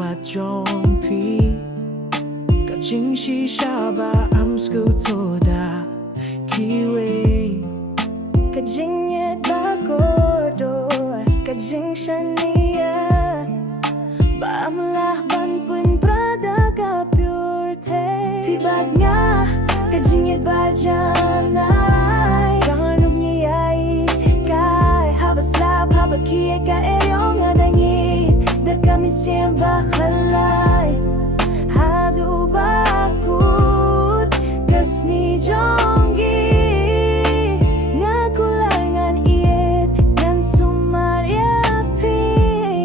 mặt trong phi cả chính si sa ba am sku to da kiwi cả chính nhẹ ba cô đôi cả chính shania ba am lah ban pun prada ka pure te pi bad nga cả chính nhẹ ba janai jangan lúc nhẹ ai kai haba slap haba kia ka erong adangit dar kami siapa khalai hadu bakut kasni jonggi ngakulangan iet ngan sumaria pi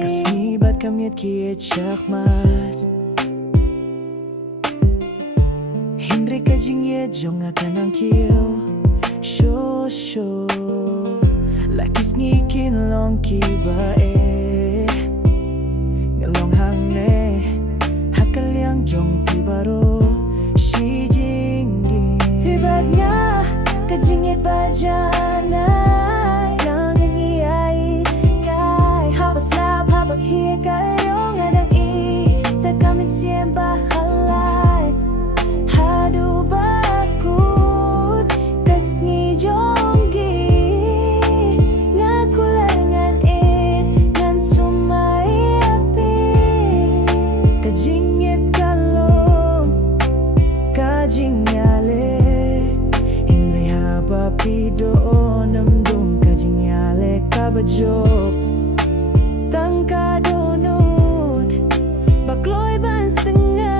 kasni bat kami kia chakmat hindri ka jingye jonga kanang kiyo sho sho lakis ngikin long ki ba ngalong hang ne hakalyang jong pi baro shi jinggi pi bad nga ka jingit ba janai jangan iai kai haba slap haba kia ka erong adang i tak kami siapa khalai hadu bakut kasni jonggi ngakulangan it ngan sumai api kajingit kalom kajinyale hindri haba pido namdum kajinyale kabajok tangka donut bakloy ban setengah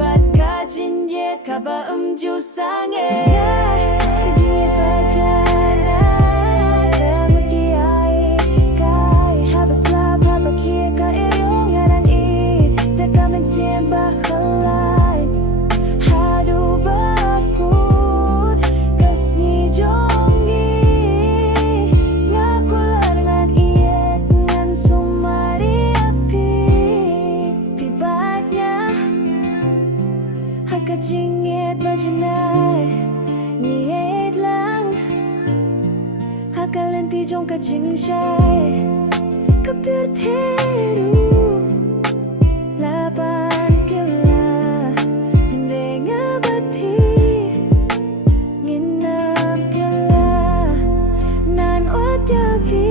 bat kajinyet kaba jusange kajinyet bajana tangut kiai kai haba slap haba kia ka erong adang i tak kami siapa khalai hadu bakut kasni jonggi ngakulangan iet ngan sumari api pi badnya haka jingit bajanai niet lang haka lenti jong ka jingshai kapir teru lapan kila hindre ngabat pi nginap kila nan oda pi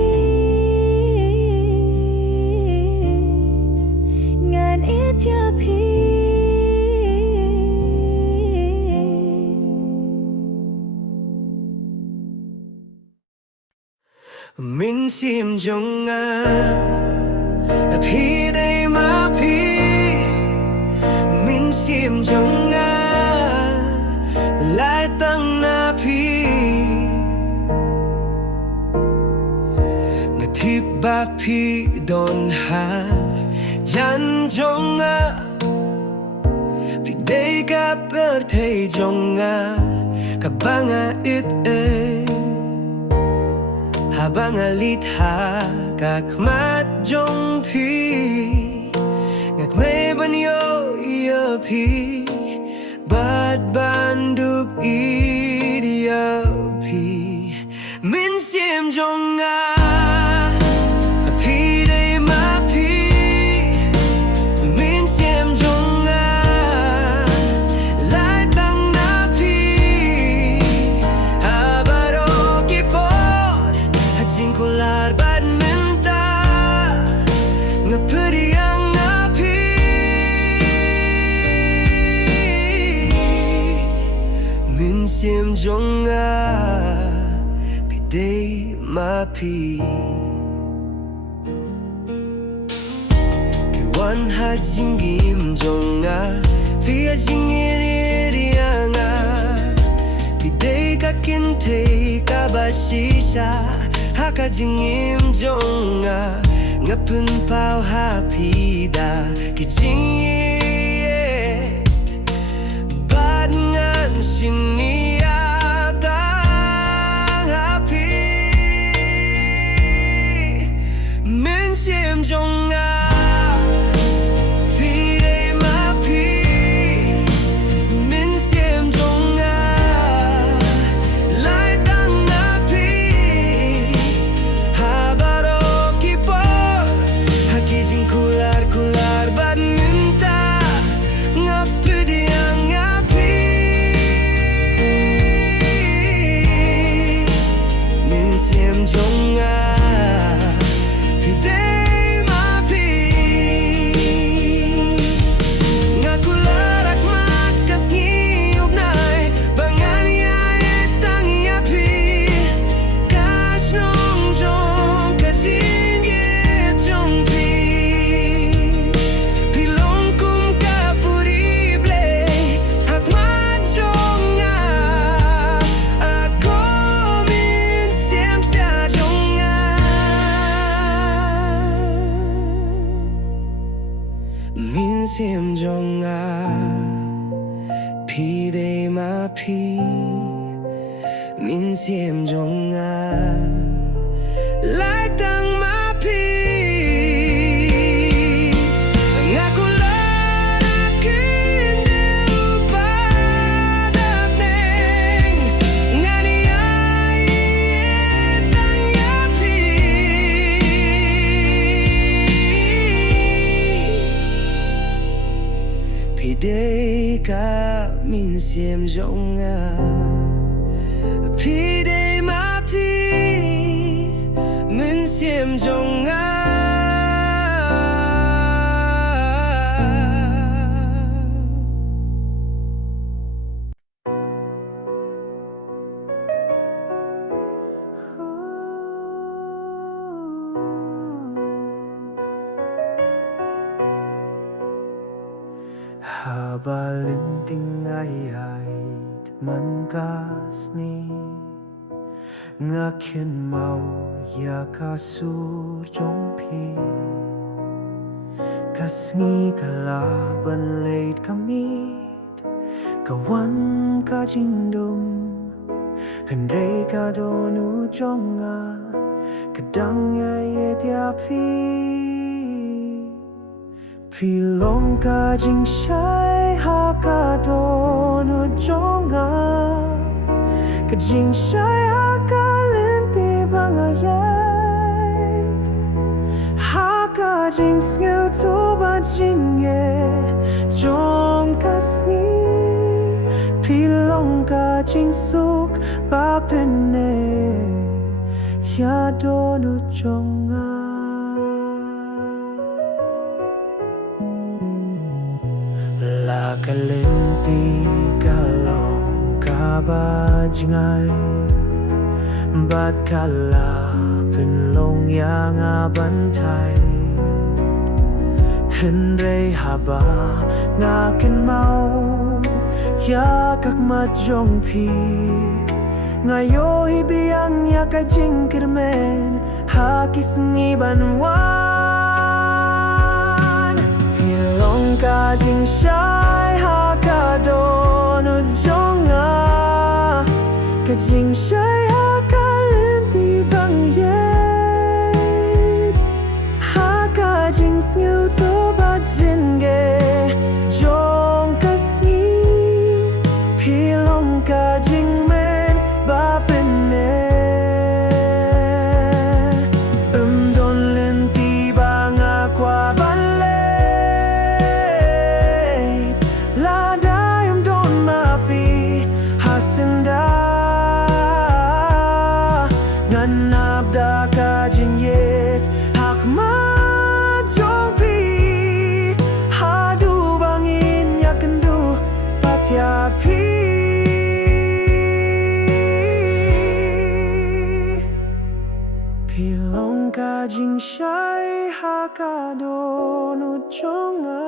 ngan etya pi min sim jonga phi đây ma phi min sim jonga lại tăng na phi nga thip ba phi don ha jan jonga phi đây ka per thei jonga ka banga it habang alit ha kakmat jong pi ngak may banyo iya pi bad bandup idia pi min sim jong nga pi day ma pi min sim jong nga lai bang na pi habaro kipot jingkular badminta ngaperiang napi min sim jonga pidei mapi piwan ha jingim jonga pia jingirianga pidei kakinte kabashisha haka jingim jonga ngapun pau hapida ki jingiet bad ngan sinia tang happy min sim jonga min sim jong a pi de ma pi min sim jong a lai tang ma pi ngaku la kin de pa da neng ngani ai tang ya pi pi de ka min sim jong a pi de ma pi min sim jong a Habalinting ay man kasni ngakin mau ya kasur jongpi kasngi kalaban late kamit kawan ka jingdum Henry ka donu jonga kadang ya yetiapi Pilong ka jing shai ha ka donu jonga ka jing shai ha ka lente bangayat ha ka jing sngew to ba jing ye jong ka sni Pilong ka jing suk ba pene ya donu jonga La kalenti kalong kabajingay Ba't kalapin yang abantay Henry haba ngakin mau Yakak majong pi Ngayo ibiyang yakajing kirmen Hakis ngiban Pilong ka jing shai ha ka donu jonga ka jing shai ha ka lenti bang yet ha ka jing sngew to ba jin ge jong ka sni Pilong ka jing men ba pene don lenti bang akwa ban Hasinda Nganabda ka jinyet Hakma jongpi Hadu bangin yakendu patyapi Pilong ka jing shai hakadonu jonga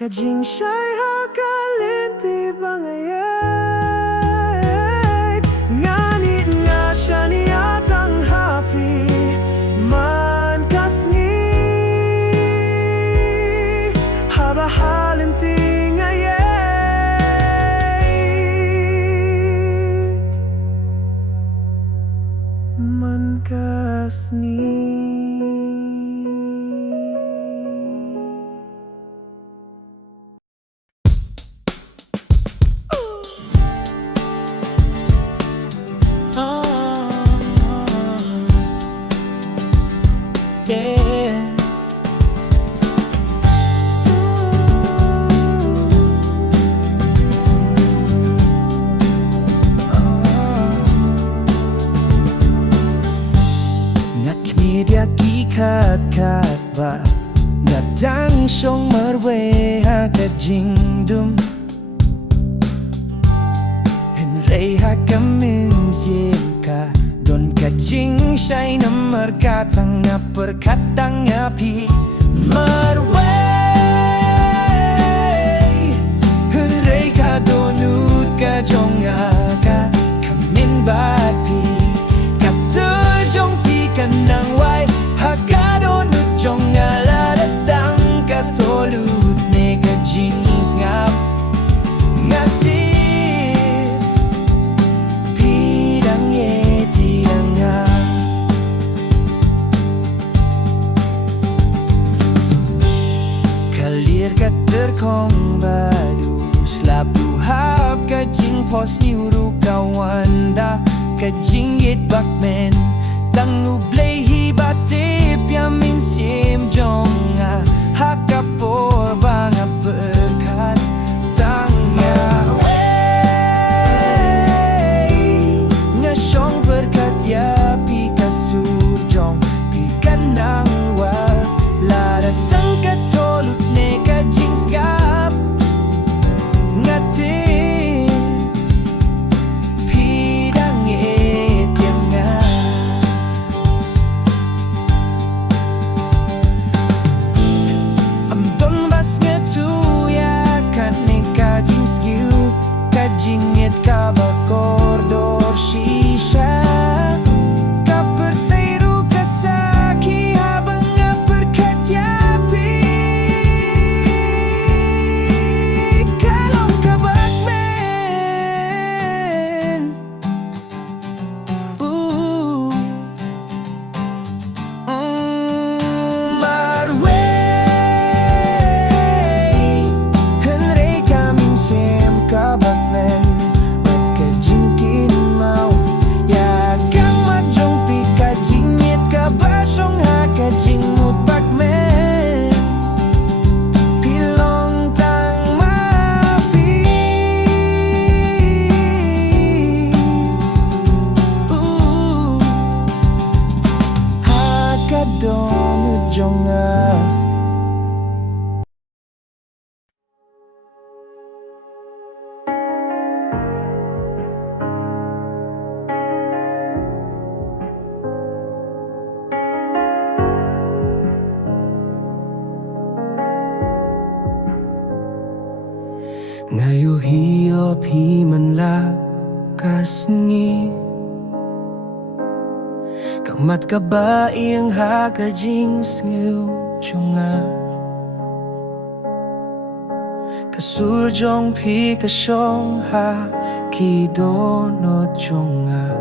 ka jing shai haka lente bangayat nganit nga siya niyatang happy man kasngi habahalente ngayat man kasngi Kat ba Gadang siyong marwe ha ka jingdum Henry ha ka minsim ka Don ka jing siya'y namar katang nga perkatang api Marwe Henry ka donut ka jong ka Kamin bapi Kasujong ti ka nang wai Hakado no jong aladatang katolu kong badu Slabu hap kajing pos niuru kawanda Kajing yit bakmen Tang ublay hibatip yamin sim jonga Hakapor banga berkat Tangya Nga syong berkat ya pika surjong Pika nangwa Laratang katolut ne kajing skap Ngati Pidang etiang nga Amdon bas ngetuya kan ne kajing skill Kajing et kabakordor shisha Kaperteiru kasaki habang ngaperkatyapi Kalong kabakmen Marway Henry kaming sim kabakmen Magkajingkin mau Ya kang majong pikajingit kabasyong hakajing mutbakmen Pilong tang mapi Hakadong ujonga Ngayon hiop himan la kasngi Kamat kabai ang hakajing sngiw chunga Kasurjong pi kasyong ha kidonot chunga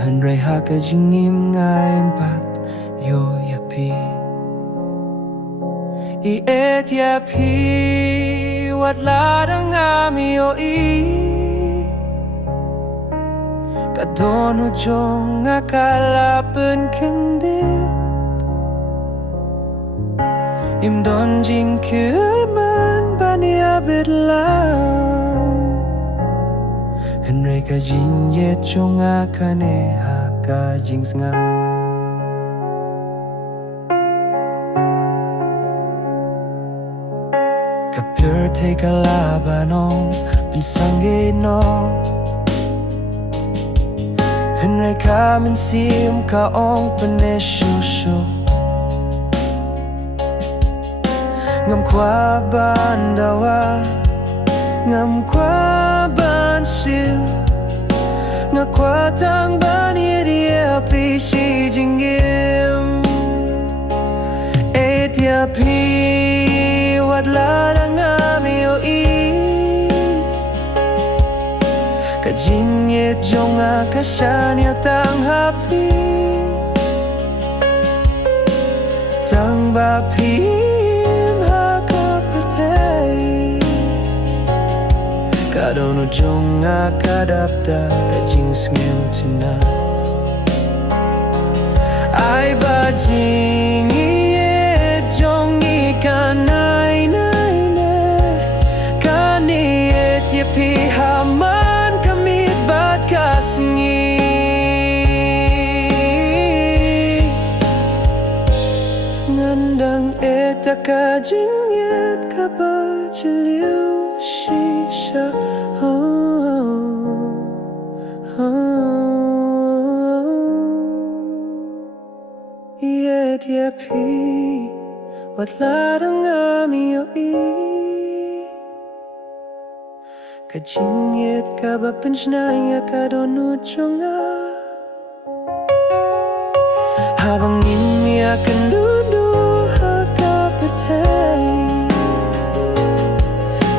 Hanray hakajing im ngayon pat yo yapi Iet yapi wat ladang ami o Kadon ujong akalapan kendit Imdon jing kirman bania bedlang Henry kajing yet jong akane hakajing sngang Kapur te kalabanong pinsanginong Henry kamin sim kaong panesyusyo Ngam kwa bandawa Ngam kwa bansil Nga kwa tang bani dia pi shi jingim Etia pi Wat ladang ami o Kajing yet jong akasanya tang hapi Tang bapim hakapatay Kadon ujong akadapta Kajing sngiw tina Ay bajing yet jong ikanay Yapi haman kamit bat kasngi Ngandang eta kajing yet kabajiliw shisha Yet yapi wat ladang ami o Kajing yet kabapin shnaya kadonu chunga Habang imi akan dundu hakapatay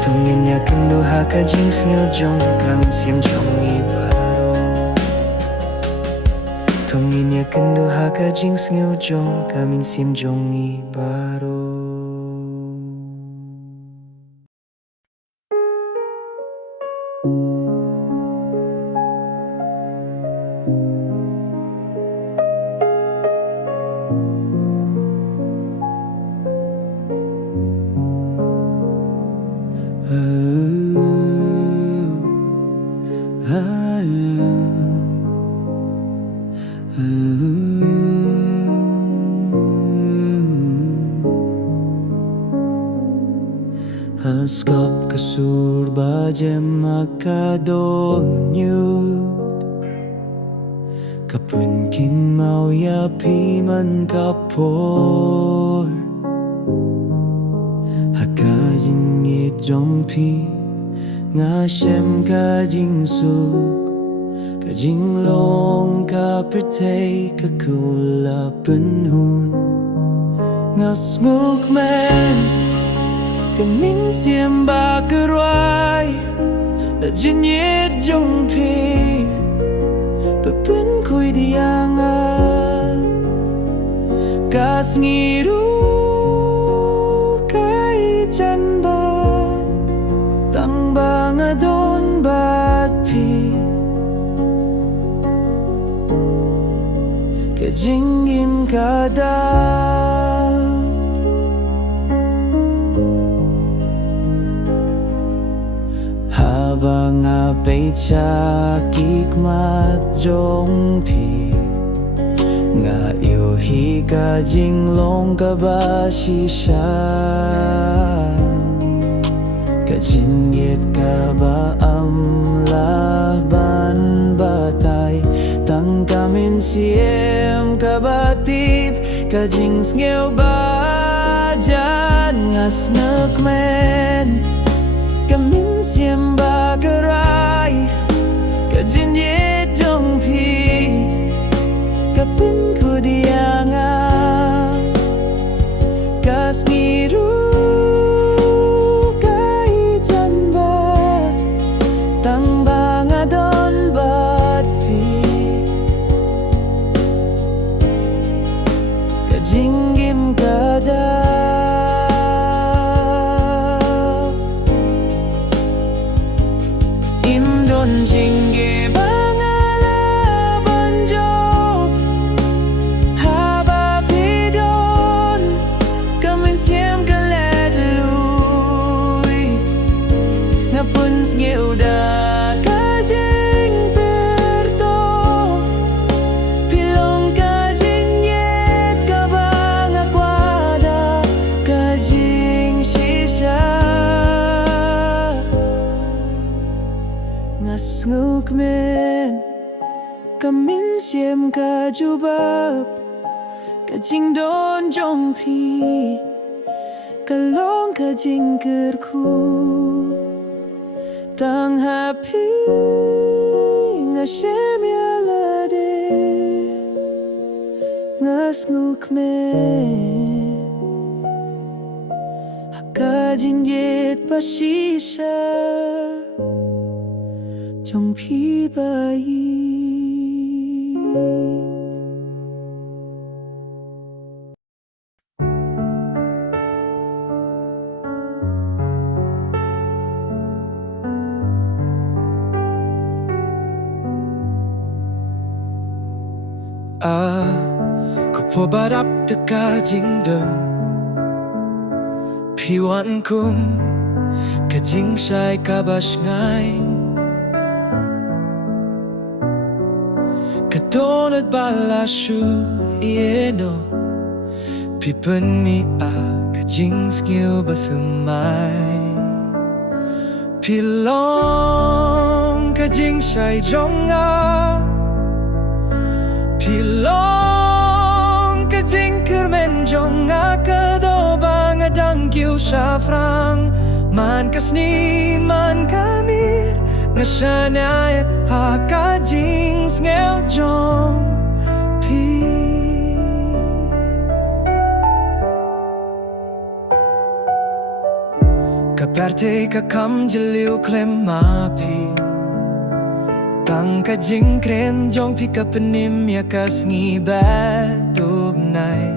Tungin yakan du hakajing snil jong kamin sim jong ibarong Tungin yakan du hakajing snil jong kamin sim jong ibarong skap kasurba jem makadonyut kapun kin mau ya piman kapor hakajin ngit jong pi nga shem kajing suk kajing long ka pertay ka kula penhun ngas nguk men kamin siem ba kerai da jinyet jong pi pepun kui dianga kas ngiru kai chan ba tang bang adon bat pi kajingim kada habang apay chakik mat jong pi nga iuhi ka jinglong ka ba shisha ka jingit ka ba amla ban batay tang kamin siem ka ba tip ka jing sngeo ba jan ngas nakmen kamin siem ba kerai kajin ye jong pi kapin ku dianga kas ngiru kai chan ba tang bang adon bat pi kajinggim kada jingge bangala banjob haba pidon kamin siem kalet lui ngapun ngeuda kajing perto pilong kajing yet kabang akwada kajing shisha ngas nguk men kamin siem ka jubab kajing don jong pi kalong kajing kerku tang happy nga siem ya lade ngas nguk men kajing yet pasisha jong pi bait ko po barap teka jingdom piwan kum kajing say kabas ngay katonat balasyu ieno pipen mi a kajing skill bathumay pilong kajing say jonga pilong kajing kermen jonga kado bang adang kiu safrang man kasni man kamit nasanay ha kajing ngel jong pi kaperte ka kam jeliu klem ma pi tang kajing kren jong pi kapenim ya kasngi badub nai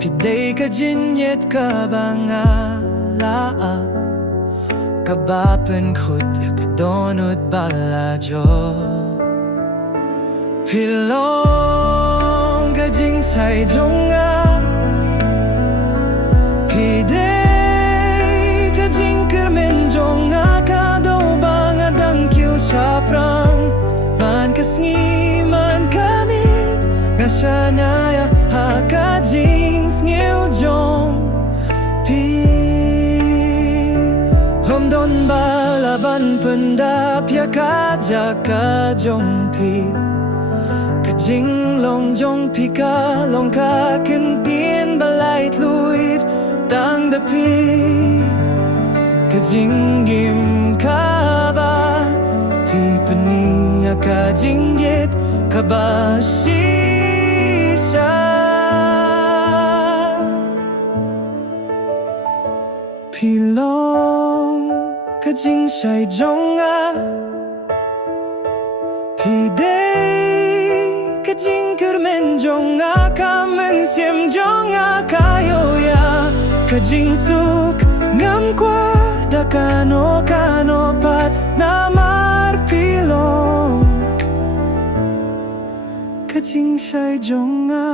pidei kajin yet kabanga la kabapen khut ya kadonut balajo pilong kajing say jonga pidei kajing kermen jonga kado bang adang kiu safrang man kasngi man kamit ngasanaya ha kajing ngil jong pi ban panda pia ka ja ka jong pi ka jing long jong pi ka long ka ken tien balai tluit tang da pi ka jing gim ka ba pi pania ka jing yet ka ba shi sha pi long ka jing shai jong a pi day ka jing kermen jong a ka men siem jong a ka yo ya ka jing suk ngam kwa da kano pat na mar pi long ka jing shai jong a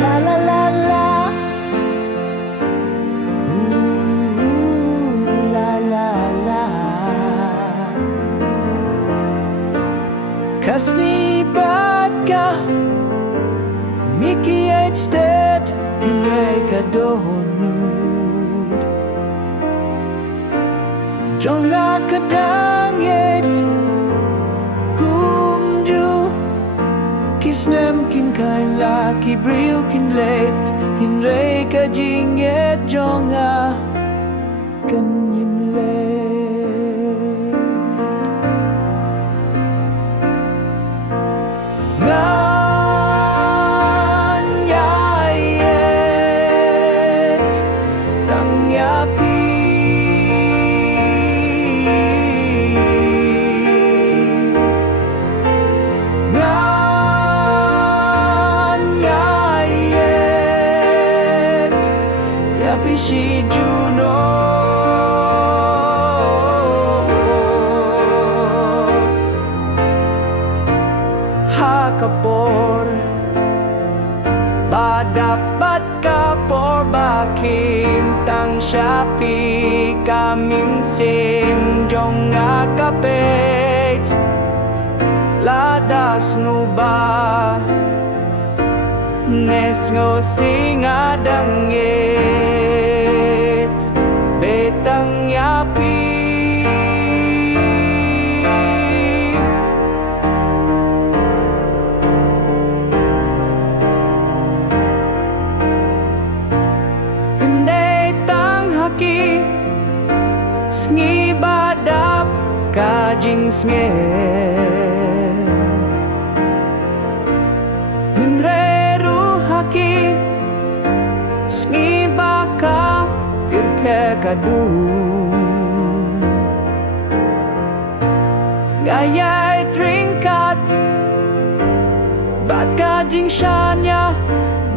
La la la la. La la la. Kasni Batka Mickey Eidsted Henrika Donud Jonga Kadangit Kumju Kisnem kin kaila Kibriu kin late Henrika Jinget Jonga Kanyim late Nganyayet Tangyapi Nganyayet Yapi si Juno Hakapor Badapat kapor bakim tang syapi kaming sim jong akapet ladas nuba nes ngosing adangit betang yapi Sngi badap kajing snge Hinreru haki Sngi baka pirke kadu Gayay tringkat Bat kajing shanya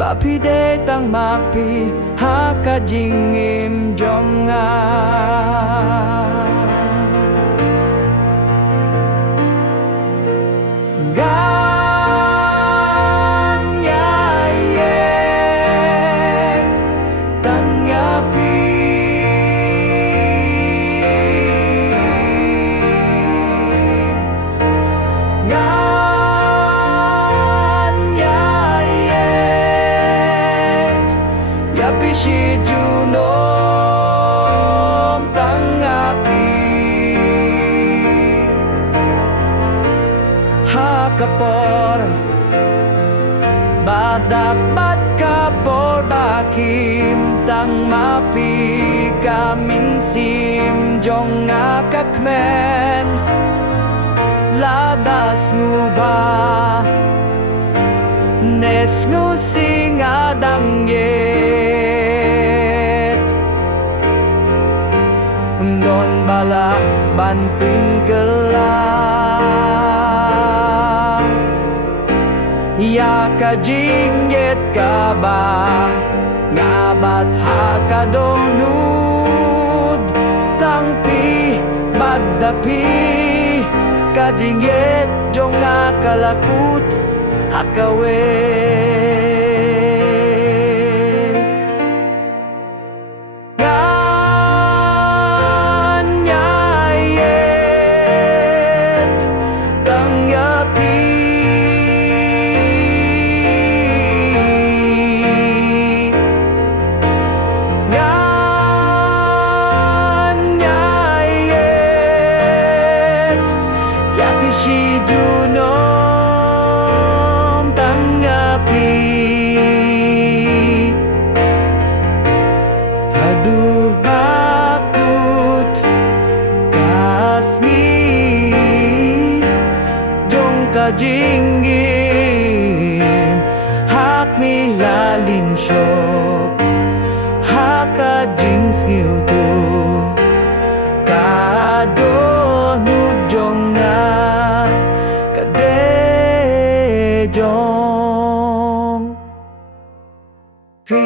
Bapide tang mapi Hakajing im jonga Ganyayet Tangyapi Yapi si Junom Tangapi Hakapor Badapat kapor bakim Tang mapi kaming sim Jong akakmen Ladas nguba Nes ngusing adangyet Don balak banpin kela yakajinget ka ba nga batha ka donud tangpi bagdapi kajinget jong nga kalakut hakawe nganyayet tangyapi si junom tanggapi aduh bakut kasni jong kajinggim hak mi lalin syop haka jings ngiutu kado nujong na Jong Pi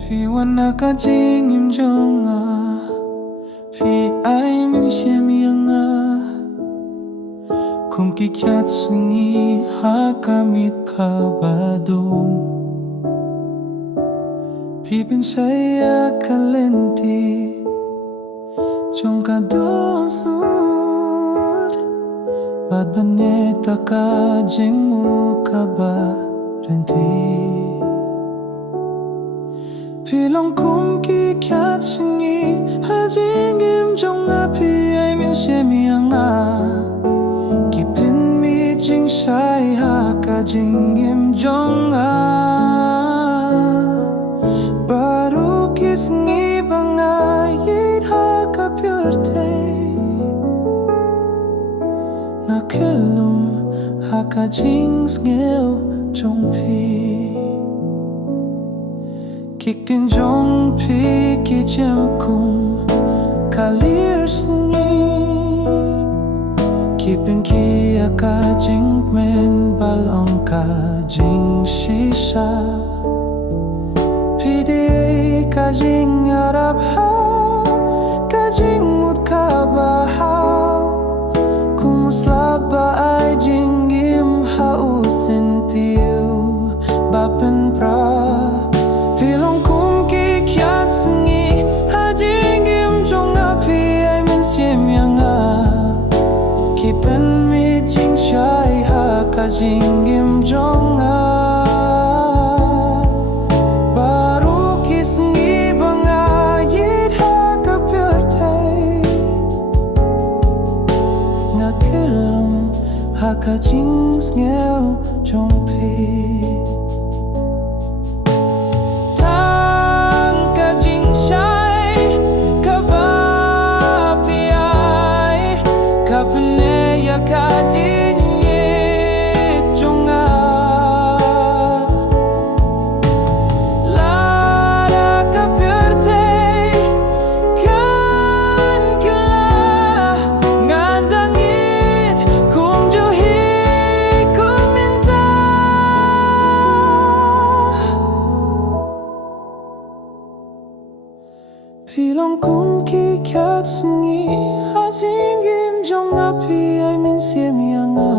Phi wana ka jing im jonga Phi ai mi shemianga Kum ki kyat singi ha kamit ka badong Phi bin saya kalenti Jong ka donut Bad baneta ka jing mu ka ba renti Pilong kum ki kyat singi hajing im jong api ai min shemianga Kipin mi jing shai ha ka jing im jong a Baru kis ngi banga yit ha ka pyurte Na kilum ha ka jing ngel jong pi Kiktin jong pi ki jem kum kalir sngi Kipin ki ka jing men balong ka jing shisha Pide ka jing arab ha ka jing mut ka ba ha Kumusla ba ai jing im ha usin tiu bapen pra Pilong kum ki kyat singi hajing im jong api ai min shemianga Kipen mi jing shai ha ka jing im jong a Baru kis ngi banga yit ha ka pyurte Nga kilum ha ka jing ngel jong pi Pilong kum ki kyat singi hajing im jong api ai min shemianga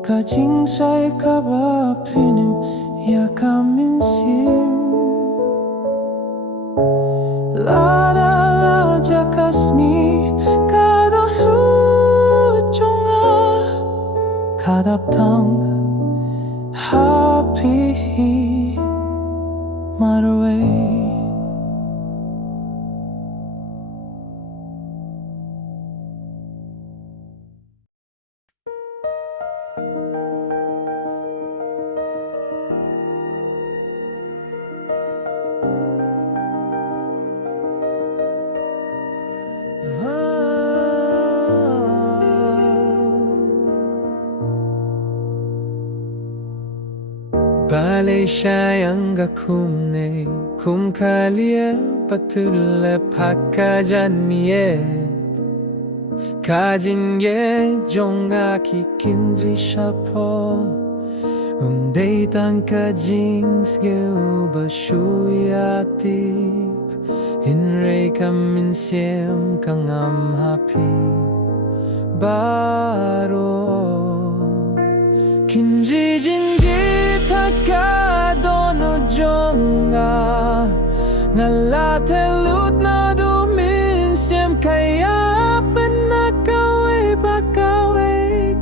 Ka jing sai ka ba pinim ya ka min sim La da la jakasni ka do hu jong a Kadap tang happy marwe Balay sayang gakumne kum kaliye patulle pakkajan miet kajinge jonga kikinji shapo deitan kajing skeuba shuyatip hinre kamin siem kangam happy baro kinji jinji taka dono jonga ngalatelut na dumin siem kaya fenakawe bakawe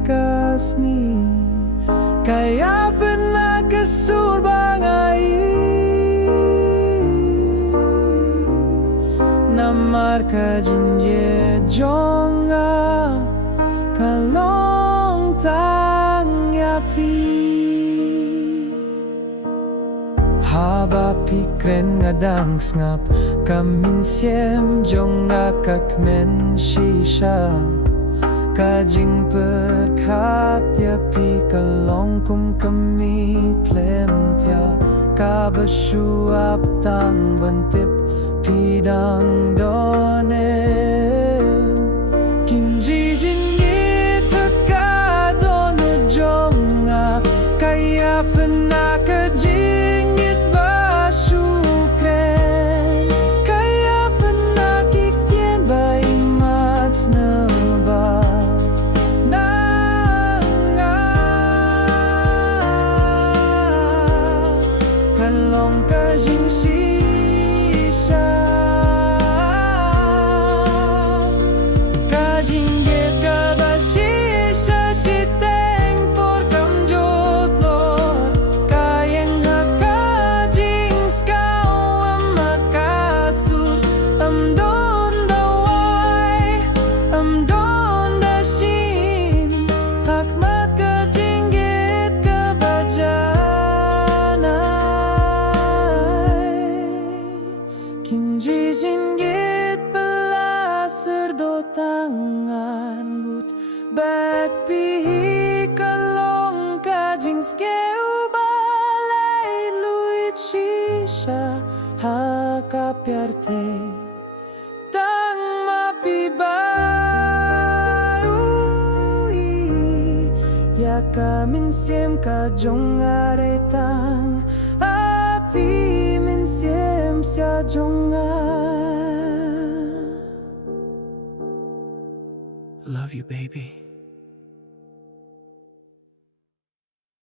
kasni kaya fenakasur bangai namar kajinye jonga kalong tang yapi haba pikren ngadang ngap kamin siem jonga kakmen shisha kajing perkat ya pi kalong kum kami tlem tia kabasuap tang bantip pidang donem kinji jingi taka dono jonga kaya fena kajingit basukren kaya fena kiktien ba imats na ba kalong kajing sisa kajing ye kabasisa siteng por kamjotlor kayeng hakajing skau amakasur amdon dawai amdon dashin hakmat kajing git kabajan kinji jinggit bela serdotangan gut bat pihi kalong kajing skeu balai luit shisha hakapyarte tang mapi ya kamin siem kajong aretang api min siem sia jonga. Love you, baby.